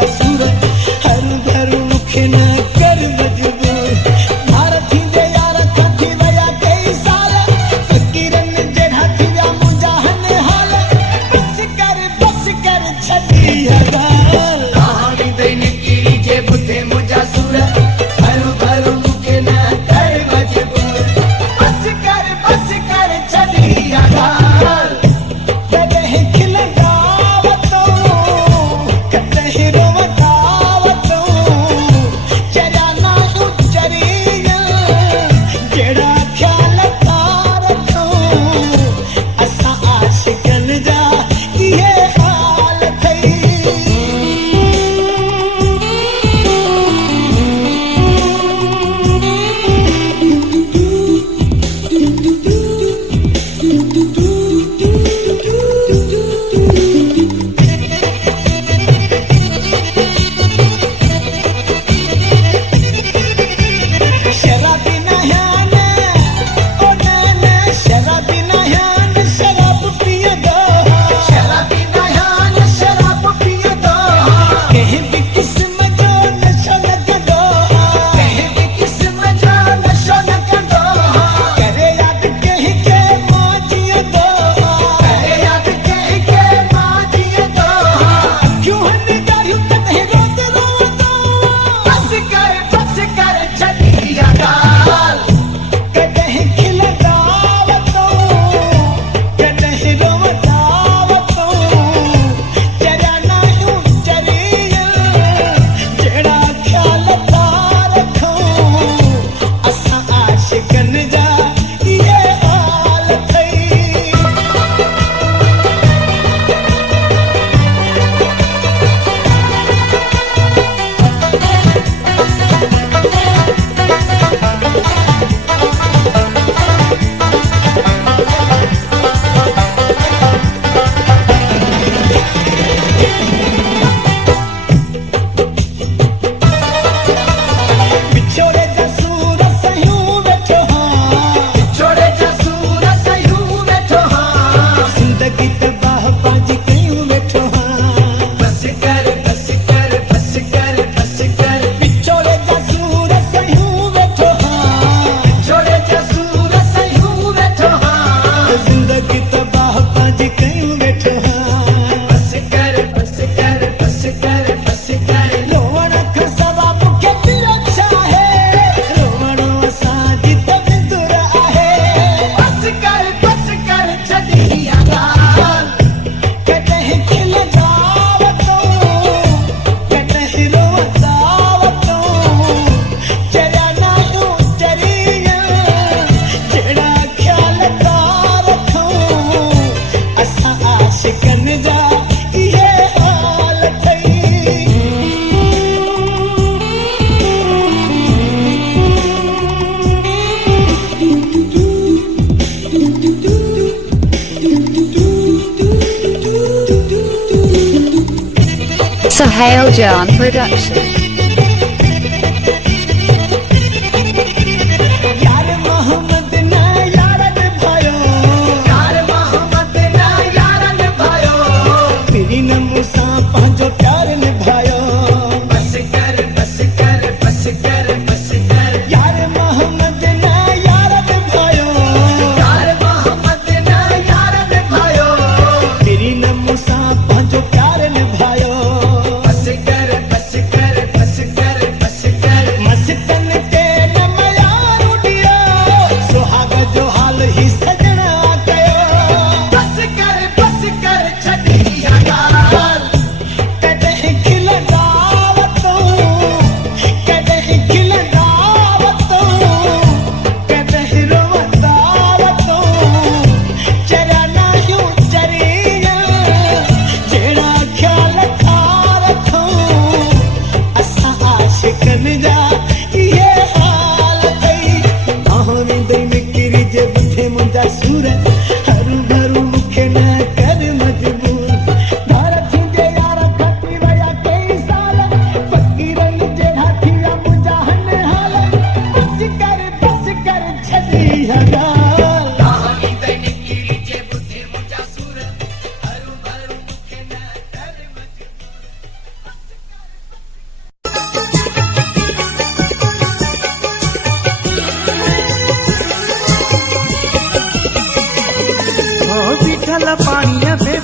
मुझा सूरत हर घर मुखे न कर मजबूर मार थी दे यार खाती वया कई साल फकीरन जेड़ा थी व्या मुझा हन हाल बस कर छड़ी हगाल कहानी दे निकी जे बुधे मुझा सूरत हर घर मुखे न कर मजबूर बस कर छड़ी हगाल कदे खिलगावतो कदे रोवतावतो जरा ना उचरिया जेड़ा ख्याल तारतो असा आशिकन जा ये हाल थई शराबी नहान ओ नाना शराबी नहान शराब पिया दो शराबी नहान शराब पिए दो कहीं भी किस्म जो नशा न करो कहीं भी किस्म जो नशो न करो करे याद कहीं के मौजिया दो करे याद के मां जिए दो क्यों हन दारू कहीं रोत रोतो बस कर छड़ी हगाल कहीं खिलगावतो कहीं रोवतावतो जरा ना उचरिया जेड़ा ख्याल तारखो असा आशिकन जा ये हाल थई बिछोड़े जसूर सयूं बैठो हां छोड़े जसूर सयूं बैठो हां जिंदगी तबाह बाजी कयूं बैठो हां बस कर बिछोड़े जसूर सयूं बैठो हां छोड़े जसूर सयूं बैठो हां जिंदगी तबाह बाजी कयूं बैठो हां बस कर रोवण खां सवा मूंखे दिल अच्छा है रोवण असांजी तबिंदुर आहे बस कर छड़ी हगाल कॾहिं खिलगावतो कॾहिं रोवतावतो जरा ना उचरिया जेड़ा ख्याल तारखो असां आशिकन जा ये हाल थई Sohail Jan Production. यार मोहम्मद ना यारन भयो यार मोहम्मद ना यारन भयो तेरी न मूसा पंहिंजो प्यार निभायो बस कर यार मोहम्मद ना यारन भयो यार मोहम्मद ना यारन भयो तेरी न मूसा पंहिंजो प्यार निभायो बस कर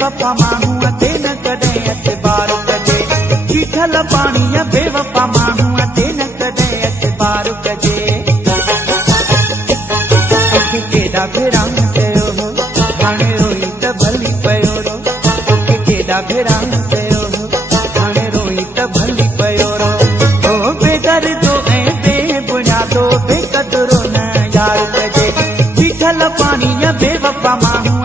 बेवफा माण्हू ते न कॾहिं एतबार कजे बीठल पाणीअ बेवफा माण्हू ते न कॾहिं एतबार कजे तोखे केॾा भेरा चयो हो हाणे रोई त भली पियो रो तोखे केॾा भेरा चयो हो हाणे रोई त भली पियो रो ओ बेदर्दो ऐं बेबुनियादो बेक़दरो न यार कजे बीठल पाणीअ बेवफा माण्हू